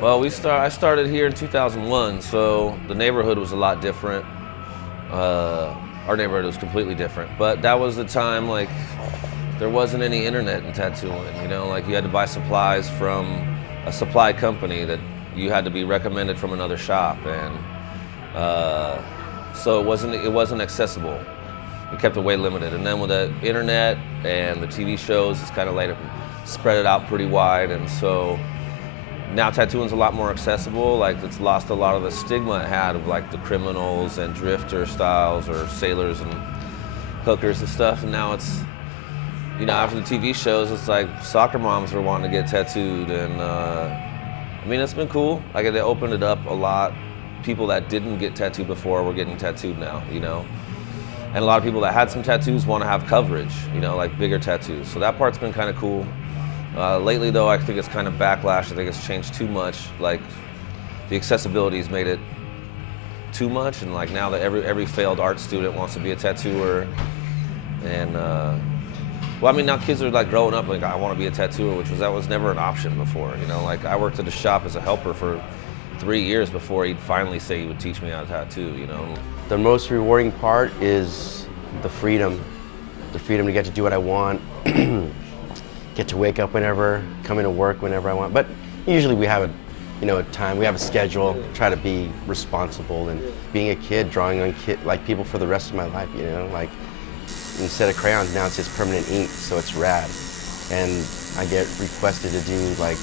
Well, I started here in 2001, so the neighborhood was a lot different. Our neighborhood was completely different, but that was the time, like, there wasn't any internet in tattooing, you know, like you had to buy supplies from a supply company that you had to be recommended from another shop, and so it wasn't accessible. It kept it way limited, and then with the internet and the TV shows, it's kind of like spread it out pretty wide, and so now tattooing's a lot more accessible. Like, it's lost a lot of the stigma it had of like the criminals and drifter styles or sailors and hookers and stuff, and now it's, you know, after the TV shows, it's like soccer moms are wanting to get tattooed, and I mean, it's been cool. Like, they opened it up a lot. People that didn't get tattooed before were getting tattooed now, you know? And a lot of people that had some tattoos want to have coverage, you know, like bigger tattoos. So that part's been kind of cool. Lately, though, I think it's kind of backlash. I think it's changed too much. Like, the accessibility has made it too much, and like now that every failed art student wants to be a tattooer, and well, I mean, now kids are like growing up like, I want to be a tattooer, that was never an option before. You know, like I worked at a shop as a helper for 3 years before he'd finally say he would teach me how to tattoo. You know, the most rewarding part is the freedom to get to do what I want. Get to wake up whenever, come into work whenever I want. But usually we have a time, we have a schedule, try to be responsible, and being a kid, drawing on people for the rest of my life, you know, like instead of crayons, now it's just permanent ink, so it's rad. And I get requested to do like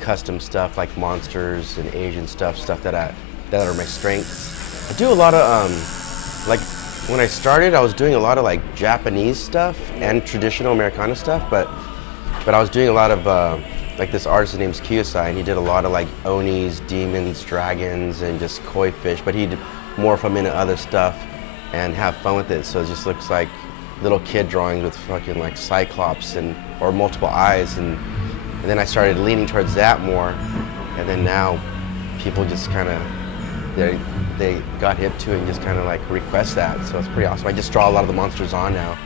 custom stuff like monsters and Asian stuff that are my strengths. I do a lot of, like when I started, I was doing a lot of like Japanese stuff and traditional Americana stuff, but I was doing a lot of, like this artist named Kiyosai, and he did a lot of like Onis, demons, dragons, and just koi fish, but he'd morph them into other stuff and have fun with it. So it just looks like little kid drawings with fucking like cyclops or multiple eyes, and then I started leaning towards that more, and then now people just kind of, they got hip to it and just kind of like request that, so it's pretty awesome. I just draw a lot of the monsters on now.